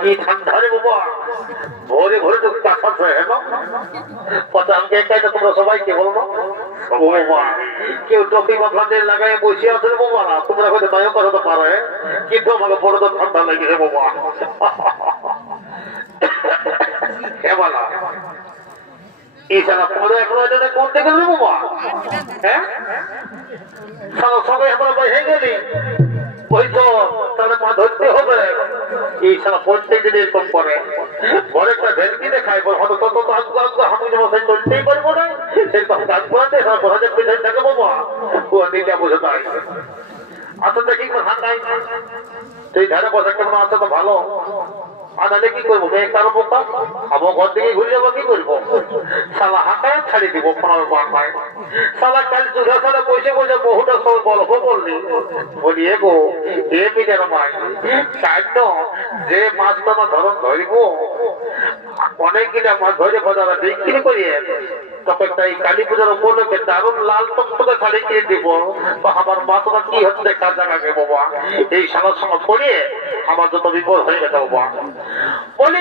কি ঠান্ডা রে বাবা, ভোরে ভোরে তো কাঁচা হ্যাঁ পচানকে তোমরা সবাইকে বলবো ও বাবা, কেউ টপি মাফলাদের লাগাই বসে আছে রে বাবা, তোমরা হয়তো নয় করাতে পারে, কিন্তু আমাকে বড় তো ঠান্ডা লেগেছে বাবা। হ্যাঁ বলা এছাড়া তোমাদের এখন করতে গেলে বাবা, হ্যাঁ সবাই আমরা হয়ে গেলি ওই তো তাহলে মা ধরতে হবে। এই সারা প্রত্যেক দিন এরকম করে বড় একটা ভেলকি দেখায় হয়তো তত আমি মশাই চলতেই পারবো না, সেরকম কাজ করাতে বোঝাতে পেছনে থাকে বাবা, ও দিকে বুঝে তাই আচ্ছা দেখি ঠান্ডাই সেই ধারে বসে কেমন আছে তো ভালো। আর তাহলে কি করবো কারো বোকা আমার ঘর থেকে ঘুরে যাবো, কি করবো সালা হাঁটায় ছাড়িয়ে দিব সালা কাল চুষা সালা বসে বসে বহুটা সব গল্প করলি বলি এগো এ মিটার মাই সাধ্য যে মাছ তো আমার ধরন ধরব অনেকগুলা মাছ ধরে বাজারে বিক্রি করিয়ে তখন তাই কালী পূজার উপলক্ষে দারুণ লাল টকটকে শাড়ি কিনে দিব, আমার মাথা কি হচ্ছে কাজা কাকে বাবা, এই সময় সময় পড়িয়ে আমার যত বিপদ হয়ে গেছে বাবা। বলি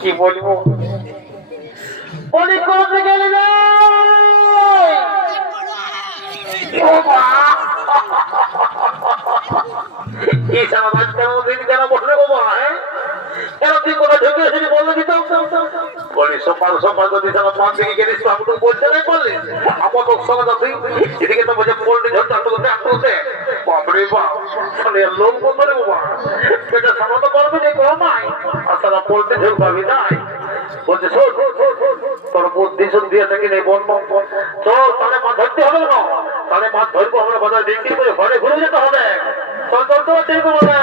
কি বলবো বলি করতে গেলে সকাল সকাল যদি পাঁচ থেকে গেলিস আমি তো বলতে নাই বললি আমার তো সকাল এদিকে তো বলছে পোল্ট্রি ঝরতে বাপরে বাপ লোক বলতো রে বাবা সেটা সামান্য পারবে না কমাই আর সারা পোল্ট্রি ঝোল পাবি নাই বলছে তোর বুদ্ধি শুদ্ধি আছে কি নেই বল চল তাহলে মাছ ধরতে হবে না, তাহলে মাছ ধরবো আমরা বাজারে বিক্রি করে ঘরে ঘুরে যেতে হবে, চল চল চল দেখবো বলে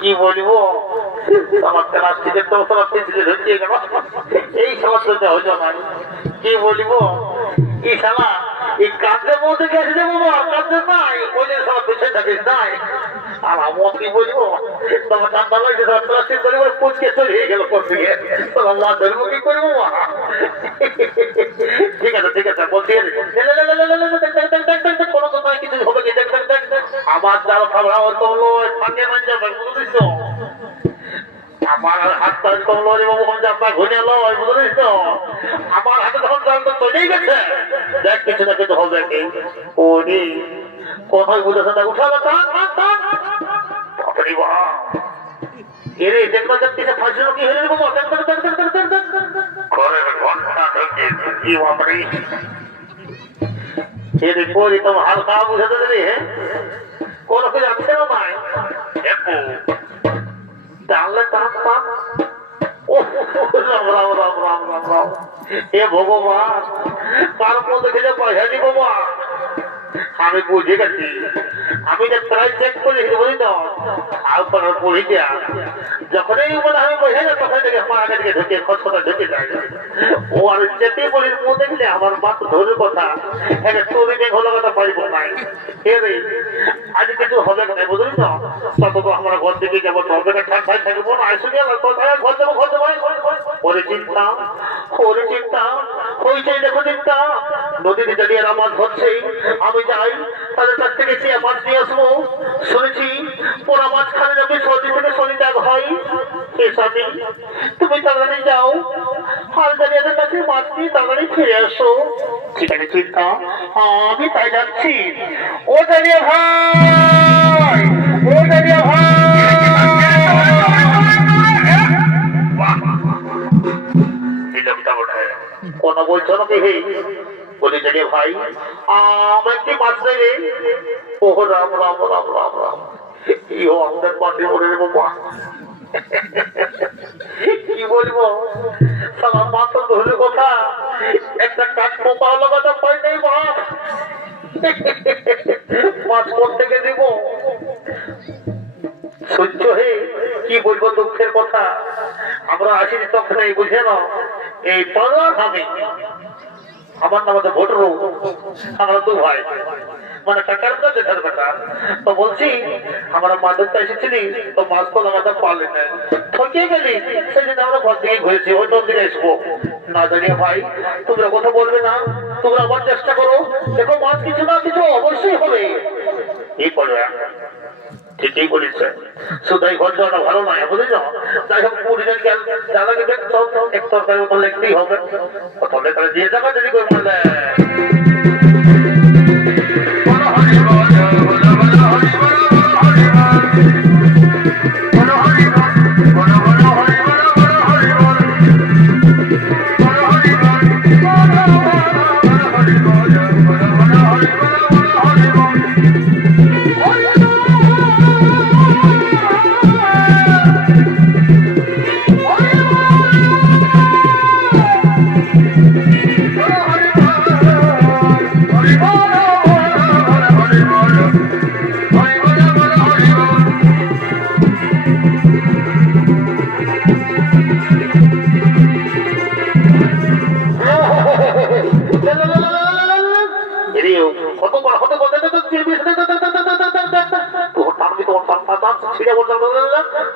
কি বলবো আমার প্লাস্টিকের তো ধরিয়ে গেল এই সমস্যা হইল না, কি বলবো এই শালা এই কাঁধের মধ্যে গেছে যে বাবা কাঁধে নাই ওই সব পিছিয়ে থাকিস নাই আর আমার কি বলবো তোমার ঠান্ডা লাগছে প্লাস্টিক ধরে পুচকে চলে গেল করতে গিয়ে তোমার মা ধরবো কি করবো ঠিক আছে বলছি কোনো সময় কিছু হবে কি দেখ আমার জাল খাবড়া তো হলো ফাঁকে মান যাবে বুঝলিস তো, আমার হাত পায়ে কমলো বাবু আপনার ঘুরে এলো বুঝলিস তো, আমার হাতে তখন জাল তো চলেই গেছে দেখ কিছু না কিছু হবে কি ওনি কোথায় বুঝেছে না উঠালো এরে দেখবা দেখতে ফাঁসিল কি হয়ে যাবো ঘরের ঘন্টা থেকে কি বাপরে এর পরে তোমার হালকা বুঝাতে দেবে হ্যাঁ কোনো কিছু আছে না ভাই জানলে তার এ ভগবান তার মধ্যে খেলে পয়সা দিব আমি বুঝে গেছি আমি যে প্রায় চেক করি বুঝি তো আর পড়ি দিয়া যখনই বলে আমি বসে না তখন দেখে আমার আগে দিকে ঢুকে খসখসা ঢুকে যায় ও আর চেপে বলির মো দেখলে আমার মাথা ধরে কথা একটা চুরিকে হলো কথা পারিব নাই রে আজ কিছু হবে না বুঝলি তো তত তো আমরা ঘর থেকে যাবো তবে না ঠান্ডায় থাকবো না আসে গেল কোথায় ঘর যাবো ওরে চিন্তা হইছে দেখো চিন্তা নদীতে দাঁড়িয়ে আমার ধরছেই আমি যাই তাদের কাছ থেকে চেয়ে মাছ নিয়ে আসবো শুনেছি পোড়া মাছ খানে যাবে সর্দি থেকে শনি ত্যাগ হয় স্বামী তুমি তাড়াতাড়ি যাও হাল দাঁড়িয়াদের কাছে মাছ নিয়ে তাড়াতাড়ি ফিরে আসো ঠিক আছে চিন্তা আমি তাই যাচ্ছি ও দাঁড়িয়ে ভাই ও দাঁড়িয়ে ভাই কোন বলছো নাকি হে বলি দাঁড়িয়ে ভাই আমার একটি মাছ নেবে ও রাম রাম রাম রাম রাম ইও আমাদের মাটি মরে রে বাবা কি বলবো আমার মাত্র ধরে কথা একটা কাঠ পোপা হলো কথা পাই নেই বাপ মাছ কোথেকে দিব সহ্য হে কি বলবো দুঃখের কথা আমরা আসিনি তখন এই বুঝে না এই পাগল আমি আমার নাম হচ্ছে ভোটরু আমরা দু ভাই মানে কাকার কাছে বেটা তো বলছি আমরা মাদকটা এসেছিলি তো মাছ তো লাগাতে পারলি না ঠকিয়ে গেলি সেই জন্য আমরা ঘর থেকে ঘুরেছি ওই নদীতে আসবো না জানিয়ে ভাই তোমরা কথা বলবে না তোমরা আবার চেষ্টা করো দেখো মাছ কিছু না কিছু অবশ্যই হবে এই পড়বে ঠিকই বলেছে শুধুই ঘর যাওয়াটা ভালো নয় বুঝলি না যাই হোক পুরীদের দাদাকে দেখতো এক তরকারি মতো লিখতেই হবে তাহলে তাহলে দিয়ে যাবে যদি করে বললে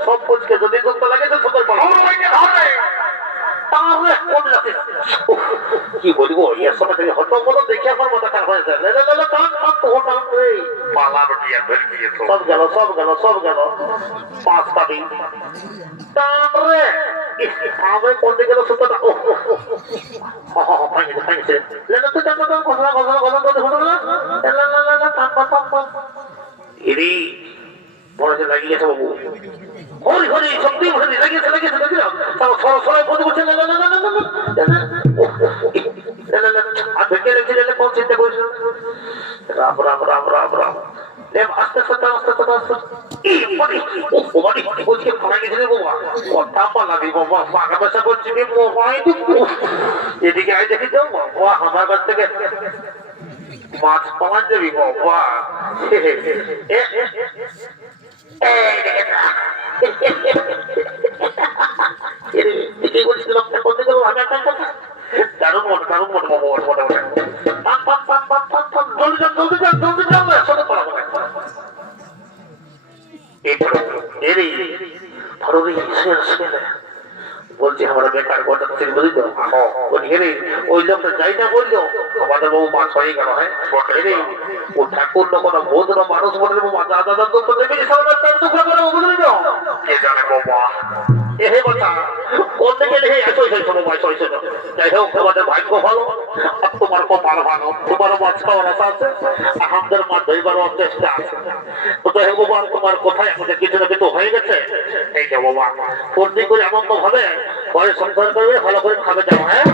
সব পুজকে যদি যুক্ত লাগে তো কি বলবো এর সময় থেকে হতো বলো দেখে আমার মাথা খারাপ হয়ে যায় সব গেল সব গেল সব গেল 5টা দিন তারপরে আমি কোন দিকে গেল সত্যটা এরই বড় লাগিয়ে গেছে বাবু হরি হরি সত্যি হরি লাগিয়েছে লাগিয়েছে লাগিয়েছে সবাই বন্ধু করছে আর ভেঙে রেখে গেলে কোন চিন্তা করেছিল রাম রাম রাম রাম রাম আস্তে আস্তে আস্তে আস্তে আস্তে বলছি ফাঁকা গেছে বাবা কথা পালাবি বাবা ফাঁকা পেশা করছি এদিকে আই দেখি তো বাবা আমার কাছ থেকে মাছ পাওয়া যাবি বাবা দারুণ মনে দারুণ মনে বলছি আমরা বেকার কথা বুঝি তো ওই লোকটা যাই না বললো আমাদের বউ মাছ হয়ে গেল হ্যাঁ ও ঠাকুর না কোনো বোধ না মানুষ বলে দাদা বুঝলি তো কে জানে বাবা এহে কথা কোন থেকে দেখে এত যাই হোক তোমাদের ভাগ্য ভালো আর তোমার কপাল ভালো তোমারও মাছ খাওয়ার আশা আছে আর আমাদের মাছ ধরবারও চেষ্টা আছে তো যাই হোক বাবা তোমার কোথায় আমাদের কিছু না কিছু হয়ে গেছে এই যে বাবা ফুর্তি করে আনন্দ ভাবে পরে সংসার করবে ভালো করে খাবে যাও হ্যাঁ